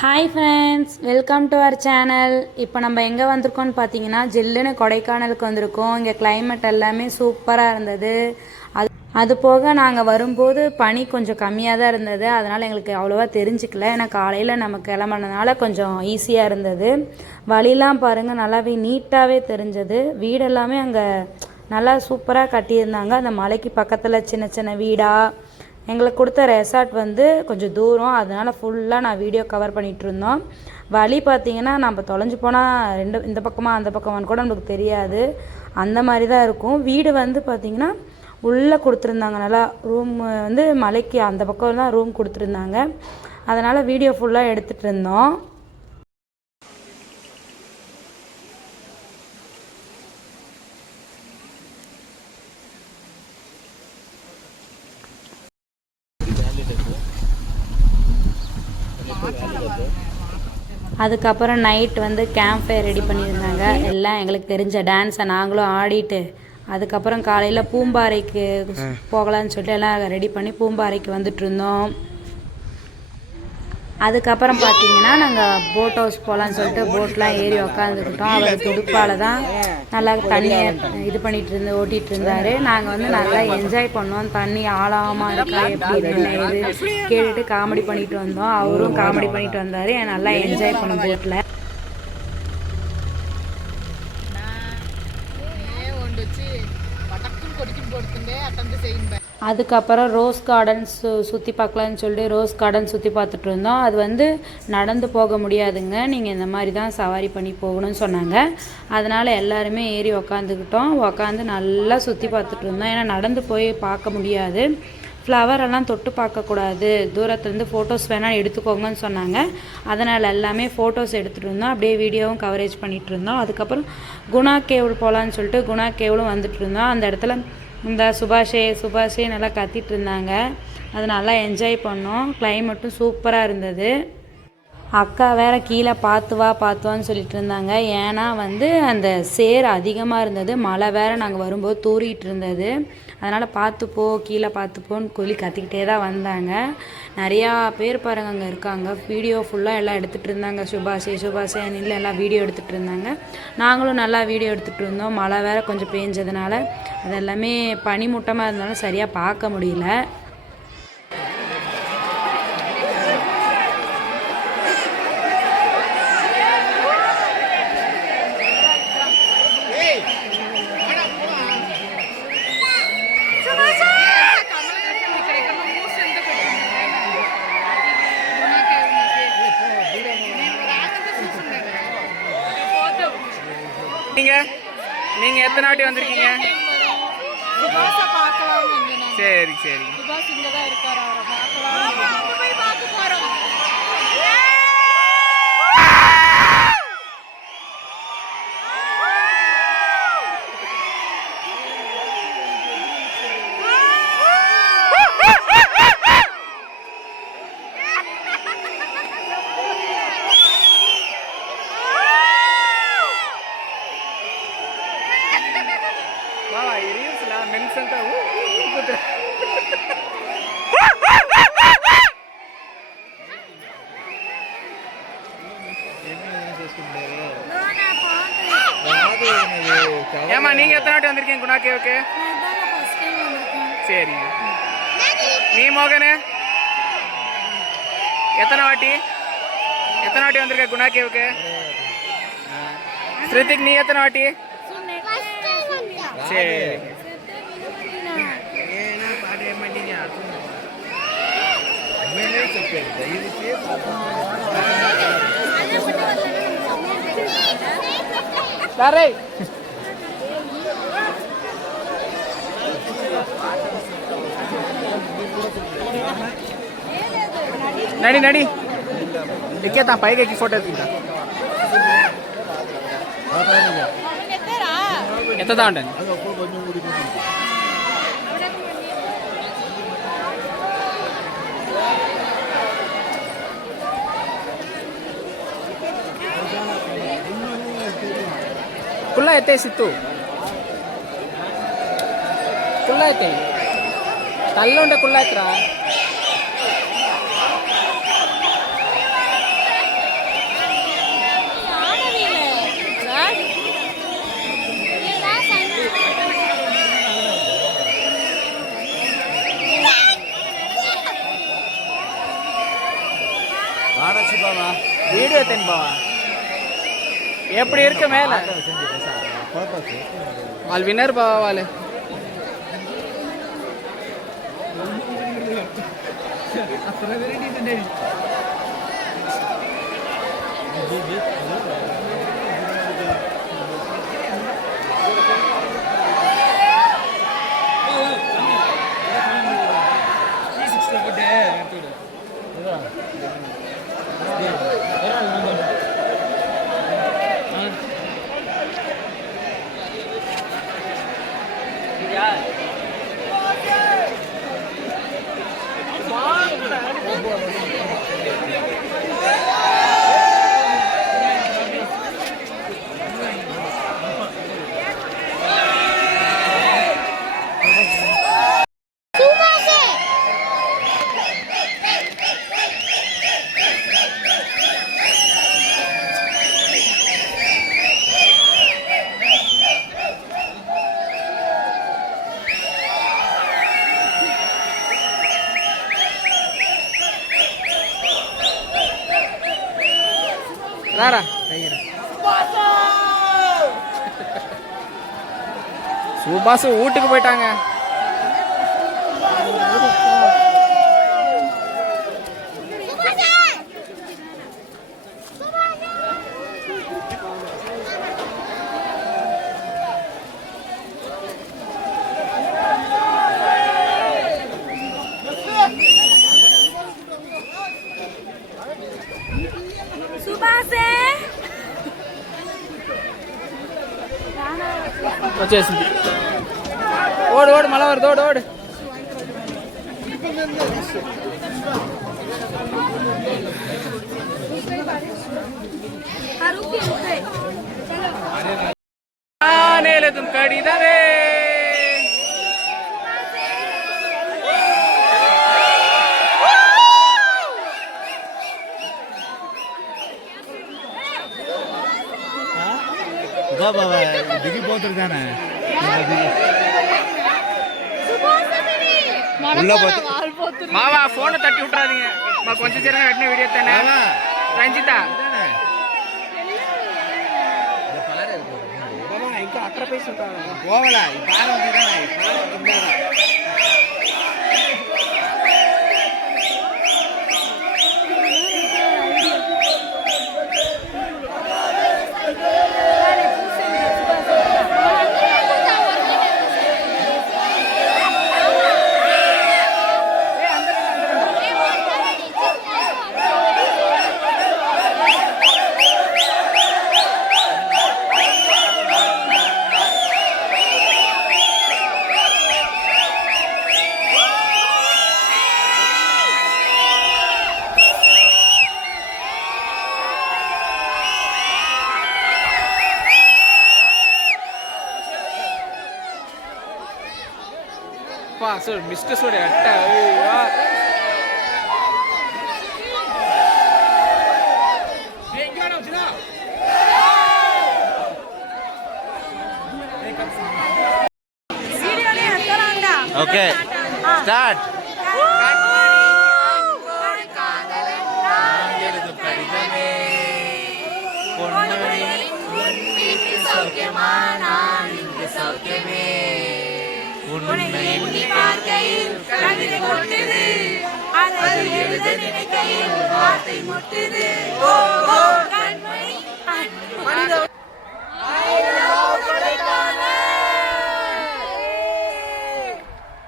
Hi friends, welcome to our channel. இப்போ நம்ம எங்கே வந்திருக்கோம்னு பார்த்தீங்கன்னா, ஜில்லுன்னு கொடைக்கானலுக்கு வந்திருக்கோம். இங்கே கிளைமேட் எல்லாமே சூப்பராக இருந்தது. அது போக நாங்கள் வரும்போது பனி கொஞ்சம் கம்மியாக தான் இருந்தது. அதனால் எங்களுக்கு அவ்வளோவா தெரிஞ்சிக்கல. ஏன்னா காலையில் நம்ம கிளம்புனதுனால கொஞ்சம் ஈஸியாக இருந்தது. வழிலாம் பாருங்கள், நல்லாவே நீட்டாகவே தெரிஞ்சது. வீடெல்லாமே அங்கே நல்லா சூப்பராக கட்டியிருந்தாங்க. அந்த மலைக்கு பக்கத்தில் சின்ன சின்ன வீடாக. எங்களுக்கு கொடுத்த ரெசார்ட் கொஞ்சம் தூரம், அதனால் ஃபுல்லாக நான் வீடியோ கவர் பண்ணிகிட்டு இருந்தோம். வழி பார்த்திங்கன்னா நம்ம தொலைஞ்சு போனால் இந்த பக்கமாக அந்த பக்கமானு கூட நம்மளுக்கு தெரியாது. அந்த மாதிரி தான் இருக்கும். வீடு பார்த்திங்கன்னா உள்ளே கொடுத்துருந்தாங்க. நல்லா ரூம் மலைக்கு அந்த பக்கம் தான் ரூம் கொடுத்துருந்தாங்க. அதனால் வீடியோ ஃபுல்லாக எடுத்துகிட்டு இருந்தோம். அதுக்கப்புறம் நைட் கேம்ப் ஃபயர் ரெடி பண்ணியிருந்தாங்க. எல்லாம் எங்களுக்கு தெரிஞ்ச டான்ஸை நாங்களும் ஆடிட்டு, அதுக்கப்புறம் காலையில் பூம்பாறைக்கு போகலான்னு சொல்லிட்டு எல்லாம் ரெடி பண்ணி பூம்பாறைக்கு வந்துட்டு இருந்தோம். அதுக்கப்புறம் பார்த்தீங்கன்னா நாங்கள் போட் ஹவுஸ் போகலான்னு சொல்லிட்டு போட்லாம் ஏறி உக்காந்துக்கிட்டோம். அவர் துடுப்பால் தான் நல்லா தண்ணியை இது பண்ணிட்டு ஓட்டிகிட்டு இருந்தார். நாங்கள் நல்லா என்ஜாய் பண்ணோம். தண்ணி ஆழமாக இருக்கா எப்படி என்ன இது கேட்டுட்டு காமெடி பண்ணிட்டு வந்தோம். அவரும் காமெடி பண்ணிட்டு வந்தார். நல்லா என்ஜாய் பண்ணோம் போட்டில். அதுக்கப்புறம் ரோஸ் கார்டன் சுற்றி பார்க்கலான்னு சொல்லிட்டு ரோஸ் கார்டன் சுற்றி பார்த்துட்டு இருந்தோம். அது நடந்து போக முடியாதுங்க, நீங்கள் இந்த மாதிரி தான் சவாரி பண்ணி போகணும்னு சொன்னாங்க. அதனால் எல்லாருமே ஏறி உக்காந்து நல்லா சுற்றி பார்த்துட்டு இருந்தோம். ஏன்னா நடந்து போய் பார்க்க முடியாது. ஃப்ளவரெல்லாம் தொட்டு பார்க்கக்கூடாது, தூரத்துலேருந்து ஃபோட்டோஸ் வேணால் எடுத்துக்கோங்கன்னு சொன்னாங்க. அதனால் எல்லாமே ஃபோட்டோஸ் எடுத்துகிட்டு இருந்தோம். அப்படியே வீடியோவும் கவரேஜ் பண்ணிகிட்டு இருந்தோம். அதுக்கப்புறம் குணா கேவல் போகலான்னு சொல்லிட்டு குணா கேவலும் வந்துட்டு இருந்தோம். அந்த இடத்துல இந்த சுபாஷே நல்லா கத்திட்டு இருந்தாங்க. அது நல்லா என்ஜாய் பண்ணோம். கிளைமேட்டும் சூப்பராக இருந்தது. அக்கா வேற கீழே பார்த்துவான்னு சொல்லிட்டு இருந்தாங்க. ஏன்னா அந்த சேர் அதிகமாக இருந்தது. மழை வேற நாங்கள் வரும்போது தூறிட்டு இருந்தது. அதனால் பார்த்துப்போ கீழே பார்த்துப்போன்னு சொல்லி கத்திக்கிட்டே தான் வந்தாங்க. நிறையா பேர் பாருங்க அங்கே இருக்காங்க. வீடியோ ஃபுல்லாக எல்லாம் எடுத்துகிட்டு இருந்தாங்க. சுபாஷே அனில் எல்லாம் வீடியோ எடுத்துகிட்டு இருந்தாங்க. நாங்களும் நல்லா வீடியோ எடுத்துகிட்டு இருந்தோம். மழை வேற கொஞ்சம் பேஞ்சதுனால அதெல்லாமே பனிமூட்டமாக இருந்தாலும் சரியாக பார்க்க முடியல. நீங்க எத்தனை வாட்டி வந்திருக்கீங்க? சரி சரி. ஏமா நீங்க எத்தனை வாட்டி வந்திருக்கீங்க குணா கேவுக்கு? சரி. நீ மோகனு எத்தனை வாட்டி வந்திருக்க குணா கேவுக்கு? ஸ்ருதிக் நீ எத்தனை வாட்டி? சரி. சரி. నడి ఎక్కేతా పైకి ఎక్కి ఫోటో తీద్దాం. ఎత్తదా ఉంటాను. కుల్లా ఎత్తేసిత్తు కుల్లా ఎత్తే తల్లి ఉంటే కుల్లా ఎత్తరా. வீடியோ தென்பாவா எப்படி இருக்கு மேல వాళ్ళు విన్నర్ బావా వాళ్ళు ராரா சுபாசு வீட்டுக்கு போயிட்டாங்க వచ్చేసింది ఓడు ఓడు మళ్ళా వరదు ఓడు ఓడు నేల तुम कड़ीदारे బాబా దిగిపోతుందానా మావా ఫోన్ తట్టి ఉంటాదీங்க మా కొంచెం జరగ వెంటనే వీడియో ఎత్తానా రంజిత ఇంకా అక్కడ పైసలు పోవాలా ఈ పాలం తినాలా ఈ పాలం తిన్నారా மிஸ்டர் சோடி அட்டை ఓకే స్టార్ట్